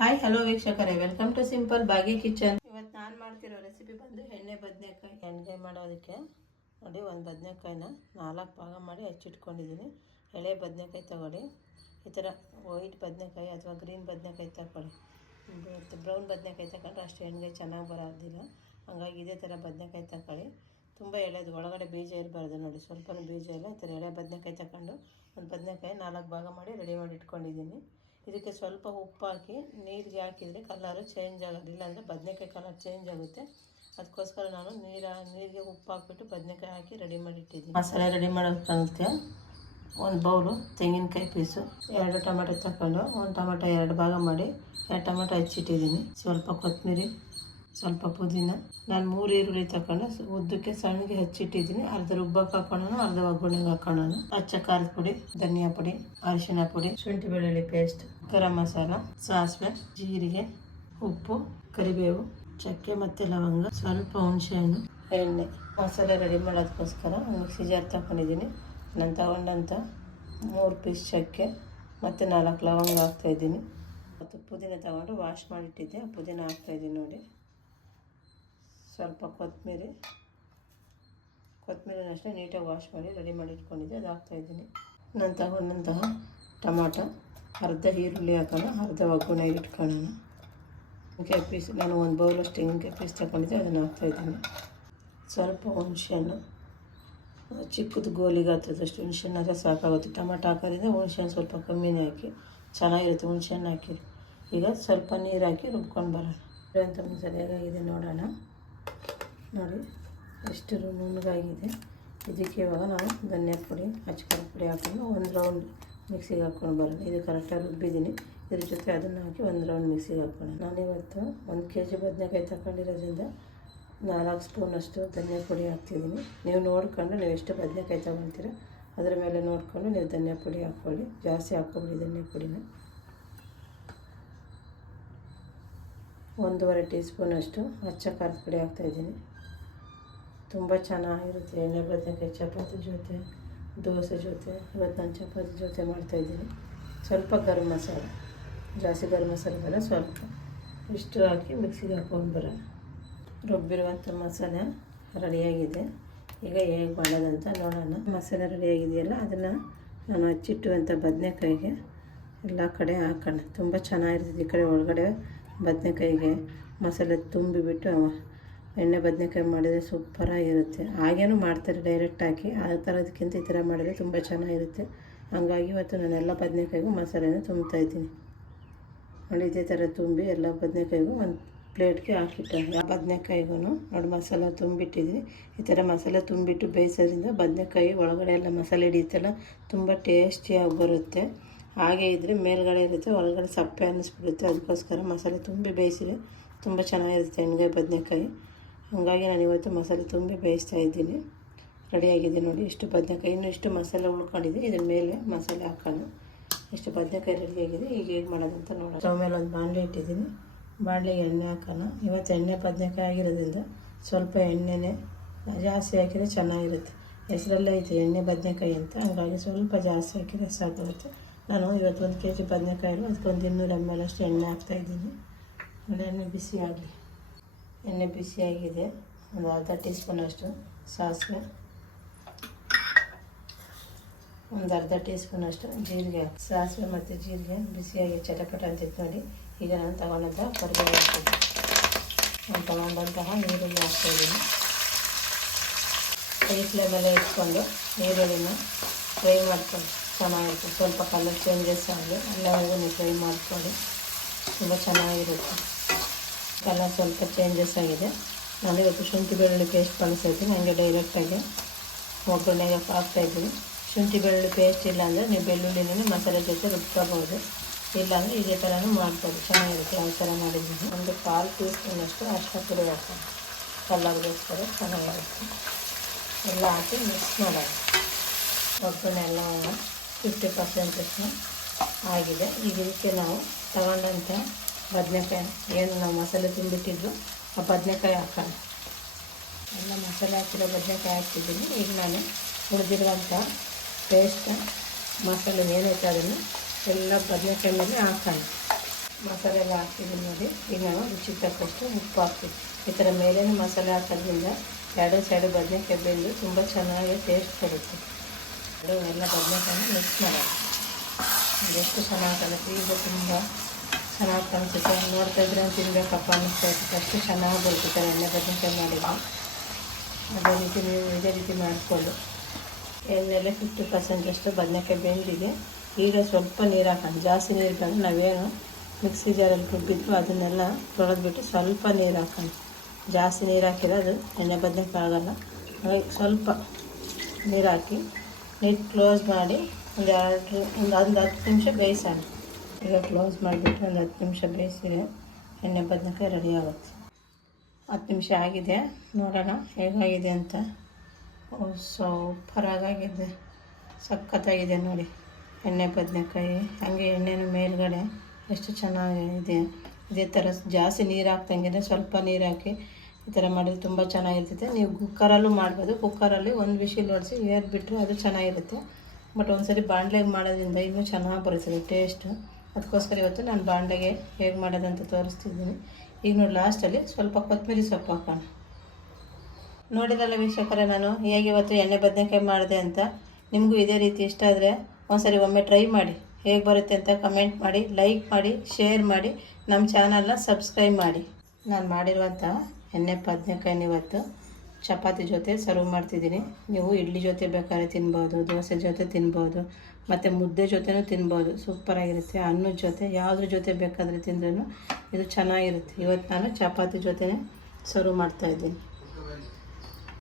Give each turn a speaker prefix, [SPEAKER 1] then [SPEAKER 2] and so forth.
[SPEAKER 1] Hi hello ವೀಕ್ಷಕರೇ. Welcome to simple ಬಾಗಿ kitchen ಇವತ್ತು ನಾನು ಮಾಡ್ತಿರೋ ರೆಸಿಪಿ ಬಂದು ಎಣ್ಣೆ ಬದನೆಕಾಯಿ ಎಣ್ಣೆ ಮಾಡೋದಕ್ಕೆ. ನೋಡಿ, ಒಂದು ಬದನೆಕಾಯಿನ ನಾಲ್ಕು ಭಾಗ ಮಾಡಿ ಹಚ್ಚಿಟ್ಕೊಂಡಿದ್ದೀನಿ. ಎಳೆ ಬದನೆಕಾಯಿ ತಗೊಳ್ಳಿ. ಈ ಥರ ವೈಟ್ ಬದನೆಕಾಯಿ ಅಥವಾ ಗ್ರೀನ್ ಬದನೆಕಾಯಿ ತಗೊಳ್ಳಿ. ಬ್ರೌನ್ ಬದನೆಕಾಯಿ ತಗೊಂಡ್ರೆ ಅಷ್ಟು ಎಣ್ಣೆ ಚೆನ್ನಾಗಿ ಬರೋದಿಲ್ಲ. ಹಂಗಾಗಿ ಇದೇ ಥರ ಬದನೆಕಾಯಿ ತಗೊಳ್ಳಿ. ತುಂಬ ಎಳೆದು ಒಳಗಡೆ ಬೀಜ ಇರಬಾರ್ದು ನೋಡಿ. ಸ್ವಲ್ಪ ಬೀಜ ಇಲ್ಲ. ಈ ಥರ ಎಳೆ ಬದನೆಕಾಯಿ ತಗೊಂಡು ಒಂದು ಬದನೆಕಾಯಿ ನಾಲ್ಕು ಭಾಗ ಮಾಡಿ ರೆಡಿ ಮಾಡಿ ಇಟ್ಕೊಂಡಿದ್ದೀನಿ. ಇದಕ್ಕೆ ಸ್ವಲ್ಪ ಉಪ್ಪು ಹಾಕಿ ನೀರಿಗೆ ಹಾಕಿದರೆ ಕಲರು ಚೇಂಜ್ ಆಗೋದು ಇಲ್ಲಾಂದರೆ ಬದನೆಕಾಯಿ ಕಲರ್ ಚೇಂಜ್ ಆಗುತ್ತೆ. ಅದಕ್ಕೋಸ್ಕರ ನಾನು ನೀರ, ನೀರಿಗೆ ಉಪ್ಪು ಹಾಕ್ಬಿಟ್ಟು ಬದನೆಕಾಯಿ ಹಾಕಿ ರೆಡಿ ಮಾಡಿ ಇಟ್ಟಿದ್ದೀನಿ ಮಸಾಲೆ ರೆಡಿ ಮಾಡೋಕ್ಕಂತೆ ಒಂದು ಬೌಲು ತೆಂಗಿನಕಾಯಿ ಪೀಸು, ಎರಡು ಟೊಮೆಟೊ ತಗೊಂಡು ಒಂದು ಟೊಮೆಟೊ ಎರಡು ಭಾಗ ಮಾಡಿ, ಎರಡು ಟೊಮೆಟೊ ಹಚ್ಚಿಟ್ಟಿದ್ದೀನಿ. ಸ್ವಲ್ಪ ಕೊತ್ತಂಬರಿ ಸ್ವಲ್ಪ ಪುದೀನ. ನಾನು ಮೂರು ಈರುಳ್ಳಿ ತಗೊಂಡು ಉದ್ದಕ್ಕೆ ಸಣ್ಣಗೆ ಹಚ್ಚಿಟ್ಟಿದ್ದೀನಿ. ಅರ್ಧ ರುಬ್ಬಕ್ಕೆ ಹಾಕೋಣ ಅರ್ಧ ಒಗ್ಗರಣೆಗೆ ಹಾಕೋಣ ಅಚ್ಚ ಖಾರದ ಪುಡಿ, ಧನಿಯಾ ಪುಡಿ, ಅರಿಶಿನ ಪುಡಿ, ಶುಂಠಿ ಬೆಳ್ಳುಳ್ಳಿ ಪೇಸ್ಟ್, ಗರಂ ಮಸಾಲ, ಸಾಸಿವೆ, ಜೀರಿಗೆ, ಉಪ್ಪು, ಕರಿಬೇವು, ಚಕ್ಕೆ ಮತ್ತು ಲವಂಗ, ಸ್ವಲ್ಪ ಹುಣಸೆಹಣ್ಣು ಎಣ್ಣೆ. ಮಸಾಲೆ ರೆಡಿ ಮಾಡೋದಕ್ಕೋಸ್ಕರ ಮಿಕ್ಸಿ ಜಾರ್ ತಗೊಂಡಿದ್ದೀನಿ ನಾನು ತಗೊಂಡಂಥ ಮೂರು ಪೀಸ್ ಚಕ್ಕೆ ಮತ್ತು ನಾಲ್ಕು ಲವಂಗ ಹಾಕ್ತಾಯಿದ್ದೀನಿ ಮತ್ತು ಪುದೀನ ತಗೊಂಡು ವಾಶ್ ಮಾಡಿಟ್ಟಿದ್ದೆ ಪುದೀನ ಹಾಕ್ತಾಯಿದ್ದೀನಿ ನೋಡಿ. ಸ್ವಲ್ಪ ಕೊತ್ತಂಬರಿ. ಕೊತ್ತಂಬರಿನ ಅಷ್ಟೇ ನೀಟಾಗಿ ವಾಶ್ ಮಾಡಿ ರೆಡಿ ಮಾಡಿ ಇಟ್ಕೊಂಡಿದ್ದೆ, ಅದು ಹಾಕ್ತಾಯಿದ್ದೀನಿ ನಂತರ ಒಂದಂತಹ ಟೊಮಾಟೊ, ಅರ್ಧ ಈರುಳ್ಳಿ ಹಾಕೋಣ, ಅರ್ಧ ಒಗ್ಗರಣೆ ಇಟ್ಕೊಳ್ಳೋಣ. ತೆಂಗಿನಕಾಯಿ ಪೀಸ್ ನಾನು ಒಂದು ಬೌಲಷ್ಟು ತೆಂಗಿನಕಾಯಿ ಪೀಸ್ ತಗೊಂಡಿದ್ದೆ, ಅದನ್ನು ಹಾಕ್ತಾಯಿದ್ದೀನಿ ಸ್ವಲ್ಪ ಹುಣಸೆಹಣ್ಣು, ಚಿಕ್ಕದು ಗೋಲಿಗೆ ಹತ್ತದಷ್ಟು ಅದೇ ಸಾಕಾಗುತ್ತೆ ಟೊಮಾಟೊ ಹಾಕೋದ್ರಿಂದ ಹುಣಸೆಹಣ್ಣು ಸ್ವಲ್ಪ ಕಮ್ಮಿನೇ ಹಾಕಿ, ಚೆನ್ನಾಗಿರುತ್ತೆ ಹುಣಸೆಹಣ್ಣು ಹಾಕಿ ಈಗ ಸ್ವಲ್ಪ ನೀರು ಹಾಕಿ ರುಬ್ಕೊಂಡು ಬರೋಣ. ಅಂತ ಸರಿಯಾಗಿದೆ ನೋಡೋಣ. ನೋಡಿ, ಎಷ್ಟು ನುಣ್ಣಗಾಗಿದೆ. ಇದಕ್ಕೆ ಇವಾಗ ನಾವು ಧನಿಯಾ ಪುಡಿ ಹಚ್ಕೊಳ ಪುಡಿ ಹಾಕೊಂಡು ಒಂದು ರೌಂಡ್ ಮಿಕ್ಸಿಗೆ ಹಾಕ್ಕೊಂಡು ಬರೋಣ. ಇದು ಕರೆಕ್ಟಾಗಿ ರುಬ್ಬಿದ್ದೀನಿ. ಇದ್ರ ಜೊತೆ ಅದನ್ನು ಹಾಕಿ ಒಂದು ರೌಂಡ್ ಮಿಕ್ಸಿಗೆ ಹಾಕೋಣ. ನಾನಿವತ್ತು ಒಂದು ಕೆ ಜಿ ಬದನೆಕಾಯಿ ತಗೊಂಡಿರೋದ್ರಿಂದ ನಾಲ್ಕು ಸ್ಪೂನಷ್ಟು ಧನಿಯಾ ಪುಡಿ ಹಾಕ್ತಿದ್ದೀನಿ. ನೀವು ನೋಡಿಕೊಂಡು ನೀವು ಎಷ್ಟು ಬದನೆಕಾಯಿ ತೊಗೊಳ್ತೀರ ಅದರ ಮೇಲೆ ನೋಡಿಕೊಂಡು ನೀವು ಧನಿಯಾ ಪುಡಿ ಹಾಕ್ಕೊಳ್ಳಿ ಜಾಸ್ತಿ ಹಾಕ್ಕೊಬಿಡಿ ಧನಿಯಾ ಪುಡಿನ. ಒಂದೂವರೆ ಟೀ ಸ್ಪೂನಷ್ಟು ಅಚ್ಚ ಖಾರದ ಪುಡಿ ಹಾಕ್ತಾಯಿದ್ದೀನಿ ತುಂಬ ಚೆನ್ನಾಗಿರುತ್ತೆ ಎಣ್ಣೆ, ಬದನೆಕಾಯಿ ಚಪಾತಿ ಜೊತೆ, ದೋಸೆ ಜೊತೆ, ಇವತ್ತು ನಾನು ಚಪಾತಿ ಜೊತೆ ಮಾಡ್ತಾಯಿದ್ದೀನಿ ಸ್ವಲ್ಪ ಗರಂ ಮಸಾಲ, ಜಾಸ್ತಿ ಗರಂ ಮಸಾಲ ಬೇಡ, ಸ್ವಲ್ಪ. ಇಷ್ಟು ಹಾಕಿ ಮಿಕ್ಸಿಗೆ ಹಾಕೊಂಡು ಬರ. ರುಬ್ಬಿರುವಂಥ ಮಸಾಲೆ ರೆಡಿಯಾಗಿದೆ. ಈಗ ಹೇಗೆ ಮಾಡೋದಂತ ನೋಡೋಣ. ಮಸಾಲೆ ರೆಡಿಯಾಗಿದೆಯಲ್ಲ, ಅದನ್ನು ನಾನು ಹಚ್ಚಿಟ್ಟುವಂಥ ಬದನೆಕಾಯಿಗೆ ಎಲ್ಲ ಕಡೆ ಹಾಕೋಣ. ತುಂಬ ಚೆನ್ನಾಗಿರ್ತದೆ ಈ ಕಡೆ ಒಳಗಡೆ. ಬದನೆಕಾಯಿಗೆ ಮಸಾಲೆ ತುಂಬಿಬಿಟ್ಟು ಎಣ್ಣೆ ಬದನೆಕಾಯಿ ಮಾಡಿದರೆ ಸೂಪರಾಗಿರುತ್ತೆ. ಹಾಗೇನೂ ಮಾಡ್ತಾರೆ ಡೈರೆಕ್ಟ್ ಹಾಕಿ ಆ ಥರದಕ್ಕಿಂತ ಈ ಥರ ಮಾಡಿದರೆ ತುಂಬ ಚೆನ್ನಾಗಿರುತ್ತೆ. ಹಂಗಾಗಿ ಇವತ್ತು ನಾನೆಲ್ಲ ಬದನೆಕಾಯಿಗೂ ಮಸಾಲೆನ ತುಂಬ್ತಾ ಇದ್ದೀನಿ. ನೋಡಿ, ಇದೇ ಥರ ತುಂಬಿ ಎಲ್ಲ ಬದನೆಕಾಯಿಗೂ ಒಂದು ಪ್ಲೇಟ್ಗೆ ಹಾಕಿಟ್ಟೆ. ಆ ಬದನೆಕಾಯಿಗೂ ನೋಡಿ, ಮಸಾಲ ತುಂಬಿಟ್ಟಿದ್ದೀನಿ. ಈ ಥರ ಮಸಾಲೆ ತುಂಬಿಟ್ಟು ಬೇಯಿಸೋದ್ರಿಂದ ಬದನೆಕಾಯಿ ಒಳಗಡೆ ಎಲ್ಲ ಮಸಾಲೆ ಹಿಡಿಯುತ್ತಲ್ಲ, ತುಂಬ ಟೇಸ್ಟಿಯಾಗಿ ಬರುತ್ತೆ. ಹಾಗೆ ಇದ್ದರೆ ಮೇಲ್ಗಡೆ ಇರುತ್ತೆ, ಒಳಗಡೆ ಸಪ್ಪೆ ಅನ್ನಿಸ್ಬಿಡುತ್ತೆ. ಅದಕ್ಕೋಸ್ಕರ ಮಸಾಲೆ ತುಂಬಿ ಬೇಯಿಸಿದೆ ತುಂಬ ಚೆನ್ನಾಗಿರುತ್ತೆ ಎಣ್ಗಾಯಿ, ಬದನೆಕಾಯಿ. ಹಾಗಾಗಿ ನಾನು ಇವತ್ತು ಮಸಾಲೆ ತುಂಬಿ ಬೇಯಿಸ್ತಾ ಇದ್ದೀನಿ. ರೆಡಿಯಾಗಿದೆ ನೋಡಿ ಇಷ್ಟು ಬದನೆಕಾಯಿ. ಇನ್ನೂ ಇಷ್ಟು ಮಸಾಲೆ ಉಳ್ಕೊಂಡಿದೆ. ಇದ್ರ ಮೇಲೆ ಮಸಾಲೆ ಹಾಕೋಣ. ಇಷ್ಟು ಬದನೆಕಾಯಿ ರೆಡಿಯಾಗಿದೆ. ಈಗ ಹೇಗೆ ಮಾಡೋದಂತ ನೋಡೋಣ. ಸ್ಟವ್ ಮೇಲೆ ಒಂದು ಬಾಣಲೆ ಇಟ್ಟಿದ್ದೀನಿ. ಬಾಣಲೆಗೆ ಎಣ್ಣೆ ಹಾಕೋಣ. ಇವತ್ತು ಎಣ್ಣೆ ಬದನೆಕಾಯಿ ಆಗಿರೋದ್ರಿಂದ ಸ್ವಲ್ಪ ಎಣ್ಣೆನೇ ಜಾಸ್ತಿ ಹಾಕಿದರೆ ಚೆನ್ನಾಗಿರುತ್ತೆ. ಹೆಸರಲ್ಲೇ ಐತೆ ಎಣ್ಣೆ ಬದನೆಕಾಯಿ ಅಂತ. ಹಂಗಾಗಿ ಸ್ವಲ್ಪ ಜಾಸ್ತಿ ಹಾಕಿದರೆ ಸಾಕಾಗುತ್ತೆ. ನಾನು ಇವತ್ತು ಒಂದು ಕೆ ಜಿ ಬದನೆಕಾಯಿ ಅದಕ್ಕೆ ಒಂದು ಇನ್ನೂರು ಎಂ ಎಲ್ ಅಷ್ಟು ಎಣ್ಣೆ ಹಾಕ್ತಾಯಿದ್ದೀನಿ ಎಣ್ಣೆ ಬಿಸಿ ಆಗಲಿ ಎಣ್ಣೆ ಬಿಸಿಯಾಗಿದೆ. ಒಂದು ಅರ್ಧ ಟೀ ಸ್ಪೂನಷ್ಟು ಸಾಸಿವೆ. ಒಂದು ಅರ್ಧ ಟೀ ಸ್ಪೂನಷ್ಟು ಜೀರಿಗೆ. ಸಾಸಿವೆ ಮತ್ತು ಜೀರಿಗೆ ಬಿಸಿಯಾಗಿ ಚಟಪಟ ಅಂತಿತ್ತು ನೋಡಿ. ಈಗ ನಾನು ತಗೊಂಡಂಥ ಕರಿಬೇವು ಹಾಕ್ತೀನಿ ನಾನು ತಗೊಂಡಂತಹ ಈರುಳ್ಳಿ ಹಾಕ್ತಾಯಿದ್ದೀನಿ ಫ್ಲೇಮಲ್ಲೇ ಇಟ್ಕೊಂಡು ಈರುಳ್ಳಿನ ಫ್ರೈ ಮಾಡ್ಕೊಂಡು ಚೆನ್ನಾಗಿರುತ್ತೆ. ಸ್ವಲ್ಪ ಕಲರ್ ಚೇಂಜಸ್ ಆಗಲಿ ನೀವು ಟ್ರೈ ಮಾಡಿಕೊಡಿ ತುಂಬ ಚೆನ್ನಾಗಿರುತ್ತೆ. ಕಲರ್ ಸ್ವಲ್ಪ ಚೇಂಜಸ್ ಆಗಿದೆ. ನಾನು ಇವತ್ತು ಶುಂಠಿ ಬೆಳ್ಳುಳ್ಳಿ ಪೇಸ್ಟ್ ಬಳಸಿದ್ದೀನಿ ಹಂಗೆ ಡೈರೆಕ್ಟಾಗಿ ಒಗ್ಗರಣೆಗೆ ಹಾಕ್ತಾಯಿದ್ದೀನಿ ಶುಂಠಿ ಬೆಳ್ಳುಳ್ಳಿ ಪೇಸ್ಟ್ ಇಲ್ಲಾಂದರೆ ನೀವು ಬೆಳ್ಳುಳ್ಳಿನೇ ಮಸಾಲೆ ಜೊತೆ ರುಬ್ಕೋಬೋದು ಇಲ್ಲಾಂದರೆ ಇದೇ ಥರನೂ ಮಾಡ್ಬೋದು. ಚೆನ್ನಾಗಿರುತ್ತೆ ಯಾವ ಥರ ಮಾಡಿದ್ದೀನಿ. ಒಂದು ಕಾಲು ಟೀ ಸ್ಪೂನಷ್ಟು ಅರ್ಶಿನ ಪುಡಿ ಹಾಕೋಣ. ಕಲ್ಲರ್ಗೋಸ್ಕರ ಚೆನ್ನಾಗಿರುತ್ತೆ. ಎಲ್ಲ ಹಾಕಿ ಮಿಕ್ಸ್ ಮಾಡೋಣ. ಒಗ್ಗರಣೆ ಎಲ್ಲ ಫಿಫ್ಟಿ ಪರ್ಸೆಂಟಷ್ಟು ಆಗಿದೆ. ಈಗ ಇದಕ್ಕೆ ನಾವು ತಗೊಂಡಂಥ ಬದನೆಕಾಯಿ ಏನು ನಾವು ಮಸಾಲೆ ತುಂಬಿಟ್ಟಿದ್ದು ಆ ಬದನೆಕಾಯಿ ಹಾಕೋಣ. ಎಲ್ಲ ಮಸಾಲೆ ಹಾಕಿರೋ ಬದನೆಕಾಯಿ ಹಾಕ್ತಿದ್ದೀನಿ. ಈಗ ನಾನು ಉಳಿದಿರುವಂಥ ಪೇಸ್ಟ್ ಮಸಾಲೆ ಏನೈತೆ ಅದನ್ನು ಎಲ್ಲ ಬದನೆಕಾಯಿ ಮೇಲೆ ಹಾಕೋಣ. ಮಸಾಲೆ ಎಲ್ಲ ಹಾಕ್ತಿದ್ದೀನಿ ನೋಡಿ. ಈಗ ನಾವು ರುಚಿ ತಕ್ಕಷ್ಟು ಉಪ್ಪು ಹಾಕ್ತೀವಿ. ಈ ಥರ ಮೇಲೇನು ಮಸಾಲೆ ಹಾಕೋದ್ರಿಂದ ಎರಡು ಸೈಡು ಬದನೆಕಾಯಿ ಬೆಂದು ತುಂಬ ಚೆನ್ನಾಗಿ ಟೇಸ್ಟ್ ಬರುತ್ತೆ. ಎಲ್ಲ ಬದನೆಕಾಯಿ ಮಿಕ್ಸ್ ಮಾಡೋಣ ಎಷ್ಟು ಚೆನ್ನಾಗಿ ಕಾಣುತ್ತೆ ಈಗ ತುಂಬ ಚೆನ್ನಾಗಿ ಕಾಣಿಸುತ್ತೆ ನೋಡ್ತಾ ಇದ್ರೆ ತಿನ್ಬೇಕಪ್ಪ ಅನ್ನಿಸ್ತಾ ಇರ್ತದೆ ಅಷ್ಟು ಚೆನ್ನಾಗಿ ಬರುತ್ತೆ ಎಣ್ಣೆ ಬದನೆಕಾಯಿ ಮಾಡಿದ್ದು. ಅದೇ ರೀತಿ ನೀವು ಇದೇ ರೀತಿ ಮಾಡಿಕೊಂಡು ಎಣ್ಣೆಲೆ ಫಿಫ್ಟಿ ಪರ್ಸೆಂಟಷ್ಟು ಬದನೆಕಾಯಿ ಬೆಂದಿದೆ. ಈಗ ಸ್ವಲ್ಪ ನೀರು ಹಾಕೋಣ. ಜಾಸ್ತಿ ನೀರು ಕಂಡು ನಾವೇನು ಮಿಕ್ಸಿ ಜಾರಲ್ಲಿ ರುಬ್ಬಿದ್ದು ಅದನ್ನೆಲ್ಲ ತೊಳೆದ್ಬಿಟ್ಟು ಸ್ವಲ್ಪ ನೀರು ಹಾಕೋಣ. ಜಾಸ್ತಿ ನೀರು ಹಾಕಿದ್ರೆ ಅದು ಎಣ್ಣೆ ಬದನೆಕಾಯಿ ಆಗೋಲ್ಲ. ಹಾಗಾಗಿ ಸ್ವಲ್ಪ ನೀರು ಹಾಕಿ ನೀರು ಕ್ಲೋಸ್ ಮಾಡಿ ಒಂದು ಎರಡು, ಒಂದು ಒಂದು ಹತ್ತು ನಿಮಿಷ ಬೇಯಿಸೋಣ. ಈಗ ಕ್ಲೋಸ್ ಮಾಡಿಬಿಟ್ಟು ಒಂದು ಹತ್ತು ನಿಮಿಷ ಬೇಯಿಸಿದ್ರೆ ಎಣ್ಣೆ ಬದನೆಕಾಯಿ ರೆಡಿ ಆಗುತ್ತೆ. ಹತ್ತು ನಿಮಿಷ ಆಗಿದೆ. ನೋಡೋಣ ಹೇಗಾಗಿದೆ ಅಂತ. ಸೂಪರಾಗಿದೆ ಸಖತ್ತಾಗಿದೆ ನೋಡಿ. ಎಣ್ಣೆ ಬದನೆಕಾಯಿ, ಹಾಗೆ ಎಣ್ಣೆನ ಮೇಲ್ಗಡೆ ಎಷ್ಟು ಚೆನ್ನಾಗಿದೆ. ಇದೇ ಥರ ಜಾಸ್ತಿ ನೀರು ಹಾಕ್ದಂಗೆ ಸ್ವಲ್ಪ ನೀರು ಹಾಕಿ ಈ ಥರ ಮಾಡಿದ್ರೆ ತುಂಬ ಚೆನ್ನಾಗಿರ್ತೈತೆ. ನೀವು ಕುಕ್ಕರಲ್ಲೂ ಮಾಡ್ಬೋದು. ಕುಕ್ಕರಲ್ಲಿ ಒಂದು ವಿಷಿಲ್ ಹೊಡಿಸಿ ಏರ್ ಬಿಟ್ಟರೆ ಅದು ಚೆನ್ನಾಗಿರುತ್ತೆ. ಬಟ್ ಒಂದ್ಸರಿ ಬಾಂಡ್ಲೆಗೆ ಮಾಡೋದ್ರಿಂದ ಇನ್ನೂ ಚೆನ್ನಾಗಿ ಬರುತ್ತದೆ ಟೇಸ್ಟು. ಅದಕ್ಕೋಸ್ಕರ ಇವತ್ತು ನಾನು ಬಾಣಲೆಗೆ ಹೇಗೆ ಮಾಡೋದಂತ ತೋರಿಸ್ತಿದ್ದೀನಿ. ಈಗ ನೋಡಿ ಲಾಸ್ಟಲ್ಲಿ ಸ್ವಲ್ಪ ಕೊತ್ತಂಬರಿ ಸೊಪ್ಪು ಹಾಕೋಣ. ನೋಡಿರಲ್ಲ ವೀಕ್ಷಕರೇ, ನಾನು ಹೇಗೆ ಇವತ್ತು ಎಣ್ಣೆ ಬದನೆಕಾಯಿ ಮಾಡಿದೆ ಅಂತ. ನಿಮಗೂ ಇದೇ ರೀತಿ ಇಷ್ಟ ಆದರೆ ಒಂದ್ಸರಿ ಒಮ್ಮೆ ಟ್ರೈ ಮಾಡಿ. ಹೇಗೆ ಬರುತ್ತೆ ಅಂತ ಕಮೆಂಟ್ ಮಾಡಿ, ಲೈಕ್ ಮಾಡಿ, ಶೇರ್ ಮಾಡಿ ನಮ್ಮ ಚಾನಲ್ನ ಸಬ್ಸ್ಕ್ರೈಬ್ ಮಾಡಿ. ನಾನು ಮಾಡಿರುವಂಥ ಎಣ್ಣೆ ಬದನೆಕಾಯಿನ ಇವತ್ತು ಚಪಾತಿ ಜೊತೆ ಸರ್ವ್ ಮಾಡ್ತಿದ್ದೀನಿ. ನೀವು ಇಡ್ಲಿ ಜೊತೆ ಬೇಕಾದ್ರೆ ತಿನ್ಬೋದು, ದೋಸೆ ಜೊತೆ ತಿನ್ಬೋದು, ಮತ್ತು ಮುದ್ದೆ ಜೊತೆನೂ ತಿನ್ಬೋದು. ಸೂಪರಾಗಿರುತ್ತೆ ಅನ್ನದ ಜೊತೆ, ಯಾವುದ್ರ ಜೊತೆ ಬೇಕಾದರೆ ತಿಂದ್ರೂ ಇದು ಚೆನ್ನಾಗಿರುತ್ತೆ. ಇವತ್ತು ನಾನು ಚಪಾತಿ ಜೊತೆನೇ ಸರ್ವ್ ಮಾಡ್ತಾಯಿದ್ದೀನಿ